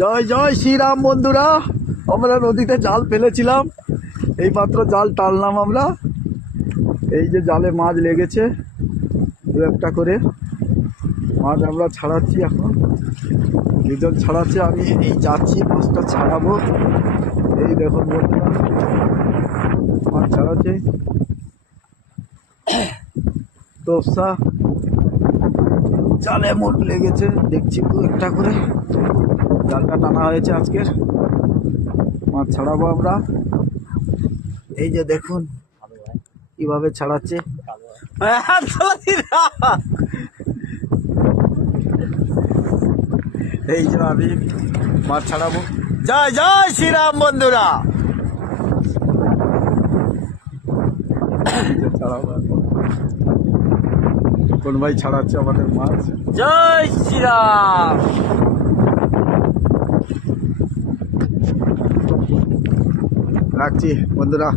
জয় জয় শ্রীরাম বন্ধুরা, আমরা নদীতে জাল ফেলেছিলাম, এইমাত্র জাল টানলাম আমরা। এই যে জালে মাছ লেগেছে, দু একটা করে মাছ আমরা ছাড়াচ্ছি। এখন দুজন ছাড়াচ্ছে, আমি এই যাচ্ছি মাছটা ছাড়াবো। এই দেখুন বন্ধুরা, মাছ ছাড়াচ্ছে তোপসা জালে মোট লেগেছে, দেখছি দু একটা করে। জালটা টানা হয়েছে আজকের, মাছ ছাড়াবো আমরা। এই যে দেখুন কিভাবে ছাড়াচ্ছে। এই যে আমি মাছ ছাড়াবো। জয় জয় শ্রীরাম বন্ধুরা। কোন ভাই ছাড়াচ্ছে আমাদের মাছ। জয় শ্রীরাম। রাখছি বন্ধুরা।